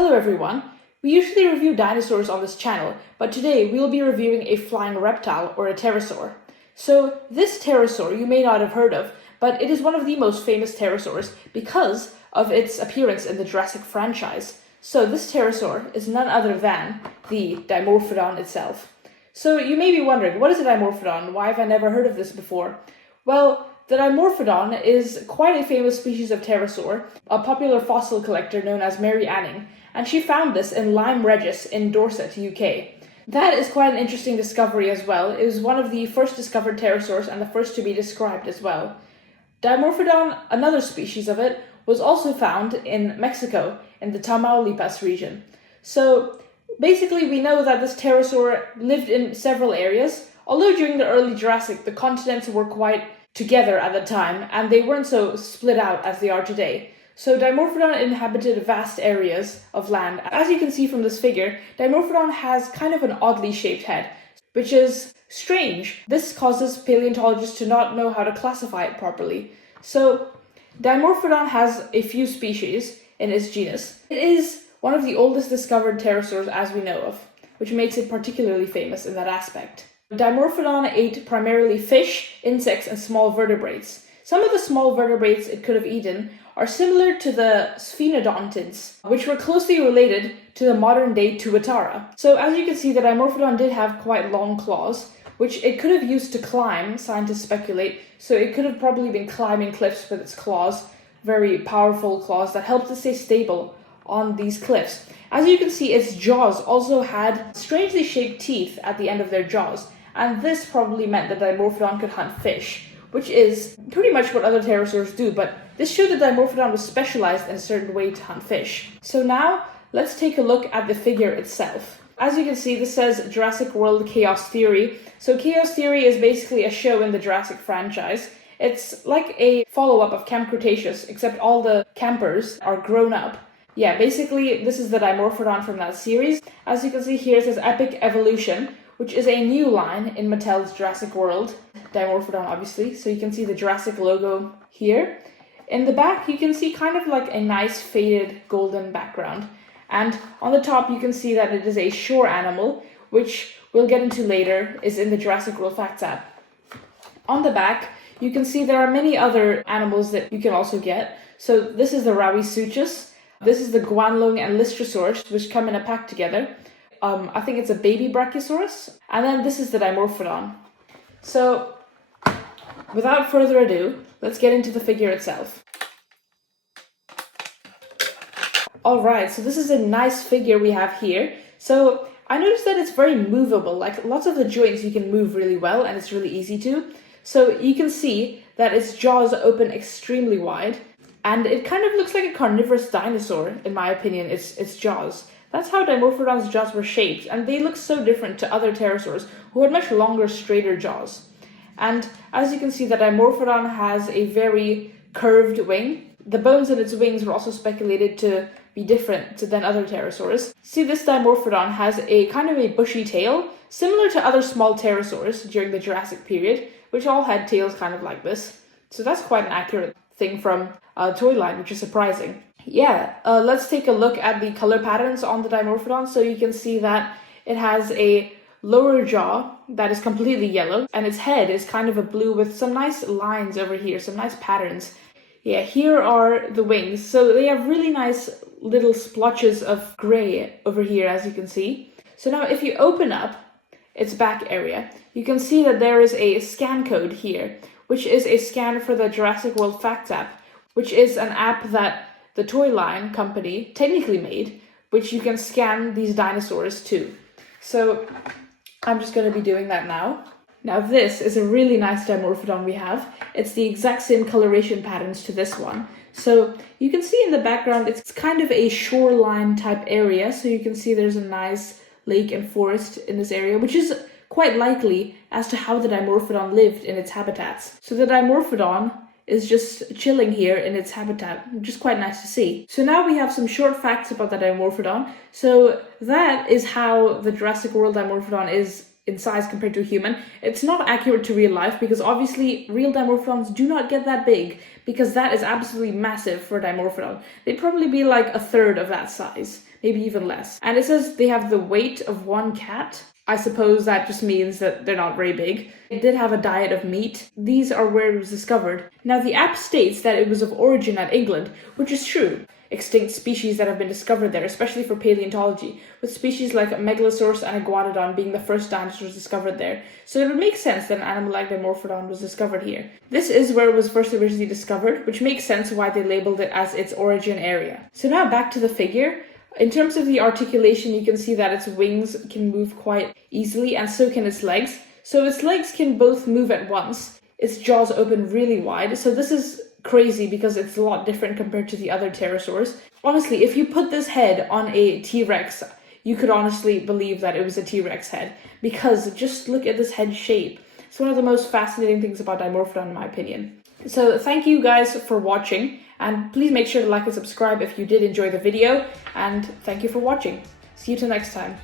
Hello everyone! We usually review dinosaurs on this channel, but today we'll be reviewing a flying reptile or a pterosaur. So this pterosaur you may not have heard of, but it is one of the most famous pterosaurs because of its appearance in the Jurassic franchise. So this pterosaur is none other than the Dimorphodon itself. So you may be wondering, what is a Dimorphodon? Why have I never heard of this before? Well, the Dimorphodon is quite a famous species of pterosaur, a popular fossil collector known as Mary Anning, and she found this in Lyme Regis in Dorset, UK. That is quite an interesting discovery as well. It was one of the first discovered pterosaurs and the first to be described as well. Dimorphodon, another species of it, was also found in Mexico, in the Tamaulipas region. So basically we know that this pterosaur lived in several areas, although during the early Jurassic the continents were quite together at the time and they weren't so split out as they are today. So Dimorphodon inhabited vast areas of land. As you can see from this figure, Dimorphodon has kind of an oddly shaped head, which is strange. This causes paleontologists to not know how to classify it properly. So Dimorphodon has a few species in its genus. It is one of the oldest discovered pterosaurs as we know of, which makes it particularly famous in that aspect. Dimorphodon ate primarily fish, insects, and small vertebrates. Some of the small vertebrates it could have eaten are similar to the sphenodontids, which were closely related to the modern-day Tuatara. So as you can see, the Dimorphodon did have quite long claws, which it could have used to climb, scientists speculate, so it could have probably been climbing cliffs with its claws, very powerful claws that helped it stay stable on these cliffs. As you can see, its jaws also had strangely shaped teeth at the end of their jaws, and this probably meant that Dimorphodon could hunt fish, which is pretty much what other pterosaurs do, but this showed that Dimorphodon was specialized in a certain way to hunt fish. So now, let's take a look at the figure itself. As you can see, this says Jurassic World Chaos Theory. So Chaos Theory is basically a show in the Jurassic franchise. It's like a follow-up of Camp Cretaceous, except all the campers are grown up. Yeah, basically, this is the Dimorphodon from that series. As you can see here, it says Epic Evolution, which is a new line in Mattel's Jurassic World. Dimorphodon, obviously. So you can see the Jurassic logo here. In the back, you can see kind of like a nice faded golden background. And on the top, you can see that it is a shore animal, which we'll get into later, is in the Jurassic World Facts app. On the back, you can see there are many other animals that you can also get. So this is the Rawisuchus. This is the Guanlong and Lystrosaurus, which come in a pack together. I think it's a baby Brachiosaurus. And then this is the Dimorphodon. So, without further ado, let's get into the figure itself. Alright, so this is a nice figure we have here. So, I noticed that it's very movable, like lots of the joints you can move really well and it's really easy to. So you can see that its jaws open extremely wide. And it kind of looks like a carnivorous dinosaur, in my opinion, its jaws. That's how Dimorphodon's jaws were shaped, and they look so different to other pterosaurs who had much longer, straighter jaws. And as you can see, the Dimorphodon has a very curved wing. The bones in its wings were also speculated to be different than other pterosaurs. See, this Dimorphodon has a kind of a bushy tail, similar to other small pterosaurs during the Jurassic period, which all had tails kind of like this. So that's quite an accurate thing from a toy line, which is surprising. Yeah, let's take a look at the color patterns on the Dimorphodon. So you can see that it has a lower jaw that is completely yellow, and its head is kind of a blue with some nice lines over here, some nice patterns. Yeah, here are the wings. So they have really nice little splotches of gray over here, as you can see. So now if you open up its back area, you can see that there is a scan code here, which is a scan for the Jurassic World Facts app, which is an app that the toy line company technically made, which you can scan these dinosaurs to. So I'm just going to be doing that now. Now this is a really nice Dimorphodon we have. It's the exact same coloration patterns to this one. So you can see in the background it's kind of a shoreline type area. So you can see there's a nice lake and forest in this area, which is quite likely as to how the Dimorphodon lived in its habitats. So the Dimorphodon is just chilling here in its habitat, which is quite nice to see. So now we have some short facts about the Dimorphodon. So that is how the Jurassic World Dimorphodon is in size compared to a human. It's not accurate to real life because obviously real Dimorphodons do not get that big because that is absolutely massive for a Dimorphodon. They'd probably be like a third of that size. maybe even less. And it says they have the weight of one cat. I suppose that just means that they're not very big. It did have a diet of meat. These are where it was discovered. Now, the app states that it was of origin at England, which is true. Extinct species that have been discovered there, especially for paleontology, with species like Megalosaurus and Iguanodon being the first dinosaurs discovered there. So it would make sense that an animal like Dimorphodon was discovered here. This is where it was first originally discovered, which makes sense why they labeled it as its origin area. So now back to the figure. In terms of the articulation, you can see that its wings can move quite easily, and so can its legs. So its legs can both move at once. Its jaws open really wide, so this is crazy because it's a lot different compared to the other pterosaurs. Honestly, if you put this head on a T-Rex, you could honestly believe that it was a T-Rex head, because just look at this head shape. It's one of the most fascinating things about Dimorphodon in my opinion. So thank you guys for watching, and please make sure to like and subscribe if you did enjoy the video, and thank you for watching. See you till next time.